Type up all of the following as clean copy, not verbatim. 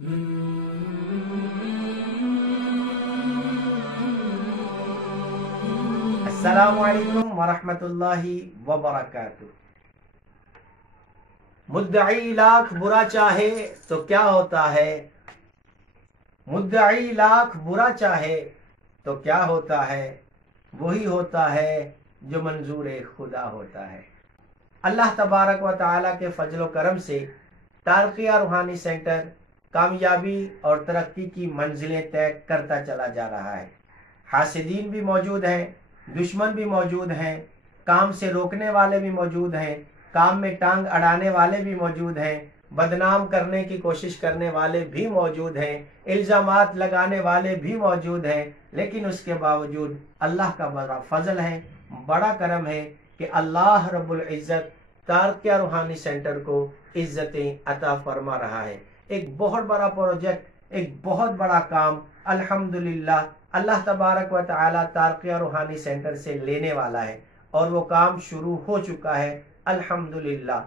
अस्सलामुअलैकुम वरहमतुल्लाहि वबरकातुह। मुद्दई लाख बुरा चाहे तो क्या होता है, मुद्दई लाख बुरा चाहे तो क्या होता है, वही होता है जो मंजूर खुदा होता है। अल्लाह तबारक व तआला के फजल करम से तारकिया रूहानी सेंटर कामयाबी और तरक्की की मंजिलें तय करता चला जा रहा है। हासिदीन भी मौजूद हैं, दुश्मन भी मौजूद हैं, काम से रोकने वाले भी मौजूद हैं, काम में टांग अड़ाने वाले भी मौजूद हैं, बदनाम करने की कोशिश करने वाले भी मौजूद हैं, इल्जामात लगाने वाले भी मौजूद हैं। लेकिन उसके बावजूद अल्लाह का बड़ा फजल है, बड़ा करम है कि अल्लाह रब्बुल इज़्ज़त तारकिया रूहानी सेंटर को इज्जतें अता फरमा रहा है। एक बहुत बड़ा प्रोजेक्ट, एक बहुत बड़ा काम अल्हम्दुलिल्लाह अल्लाह तबारक व तआला तारकिया रूहानी सेंटर से लेने वाला है और वो काम शुरू हो चुका है अल्हम्दुलिल्लाह।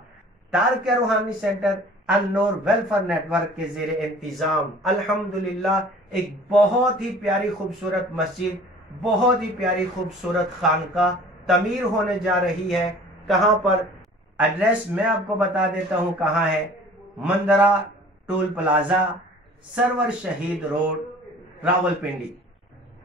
तारकिया रूहानी सेंटर अन-नूर वेलफेयर नेटवर्क के ज़ेरे इंतजाम अल्हम्दुलिल्लाह एक बहुत ही प्यारी खूबसूरत मस्जिद, बहुत ही प्यारी खूबसूरत खानका तमीर होने जा रही है। कहाँ पर? एड्रेस मैं आपको बता देता हूँ कहाँ है। मंदरा टोल प्लाजा, सरवर शहीद रोड, रावलपिंडी।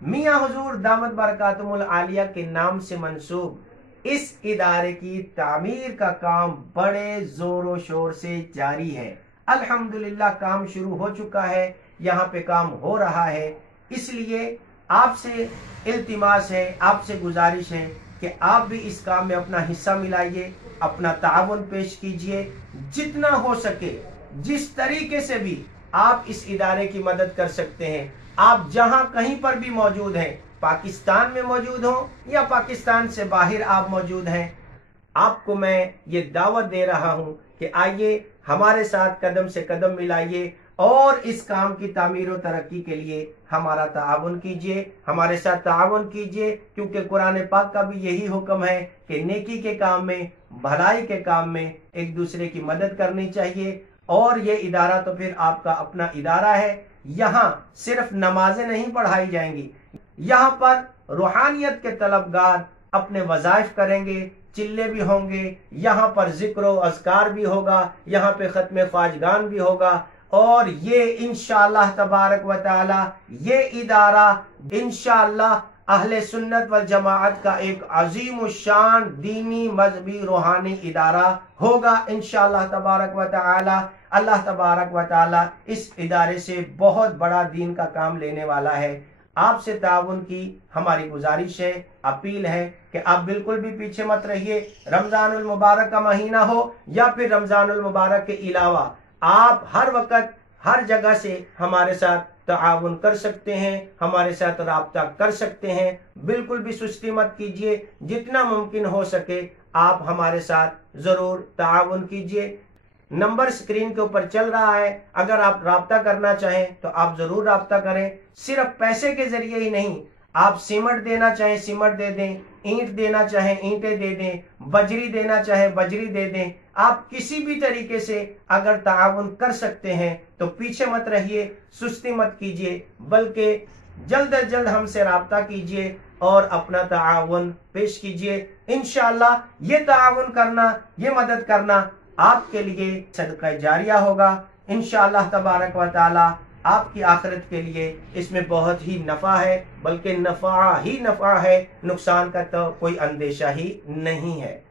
मियाँ हुजूर दामत बरकातुहुल आलिया के नाम से मंसूब इस इदारे की तामीर का काम बड़े जोरों शोर से जारी है। अल्हम्दुलिल्लाह काम शुरू हो चुका है, यहाँ पे काम हो रहा है। इसलिए आपसे इल्तिमास है, आपसे गुजारिश है कि आप भी इस काम में अपना हिस्सा मिलाइए, अपना ताउन पेश कीजिए। जितना हो सके, जिस तरीके से भी आप इस इदारे की मदद कर सकते हैं। आप जहां कहीं पर भी मौजूद हैं, पाकिस्तान में मौजूद हो या पाकिस्तान से बाहर आप मौजूद हैं, आपको मैं ये दावत दे रहा हूं कि आइए हमारे साथ कदम से कदम मिलाइए और इस काम की तामीर और तरक्की के लिए हमारा ताउन कीजिए, हमारे साथ ताउन कीजिए। क्योंकि कुरान पाक का भी यही हुक्म है कि नेकी के काम में, भलाई के काम में एक दूसरे की मदद करनी चाहिए। और ये इदारा तो फिर आपका अपना इदारा है। यहाँ सिर्फ नमाजें नहीं पढ़ाई जाएंगी, यहाँ पर रूहानियत के तलबगार अपने वज़ाइफ करेंगे, चिल्ले भी होंगे, यहाँ पर जिक्र और अज़कार भी होगा, यहाँ पे खत्म ख्वाजगान भी होगा। और ये इंशाअल्लाह तबारक व तआला ये इदारा इंशाअल्लाह अहले सुन्नत वल जमाअत का एक अजीम शान दीनी मजहबी रूहानी इदारा होगा इंशाअल्लाह तबारक व तआला। अल्लाह तबारक व तआला इस इदारे से बहुत बड़ा दीन का काम लेने वाला है। आपसे ताउन की हमारी गुजारिश है, अपील है कि आप बिल्कुल भी पीछे मत रहिए। रमजानुल मुबारक का महीना हो या फिर रमजानुल मुबारक के अलावा आप हर वक्त हर जगह से हमारे साथ ताउन कर सकते हैं, हमारे साथ राब्ता कर सकते हैं। बिल्कुल भी सुस्ती मत कीजिए, जितना मुमकिन हो सके आप हमारे साथ जरूर ताउन कीजिए। नंबर स्क्रीन के ऊपर चल रहा है, अगर आप राब्ता करना चाहें तो आप जरूर राब्ता करें। सिर्फ पैसे के जरिए ही नहीं, आप सीमेंट देना चाहें सीमेंट दे दें, ईंट देना चाहें ईंटें दे दें, बजरी देना चाहें बजरी दे दें। आप किसी भी तरीके से अगर ताउन कर सकते हैं तो पीछे मत रहिए, सुस्ती मत कीजिए, बल्कि जल्द अज जल्द हमसे राब्ता कीजिए और अपना ताउन पेश कीजिए। इंशाअल्लाह ये ताउन करना, ये मदद करना आपके लिए सदका जारिया होगा इंशाअल्लाह तबारक व तआला। आपकी आखिरत के लिए इसमें बहुत ही नफ़ा है, बल्कि नफ़ा ही नफ़ा है, नुकसान का तो कोई अंदेशा ही नहीं है।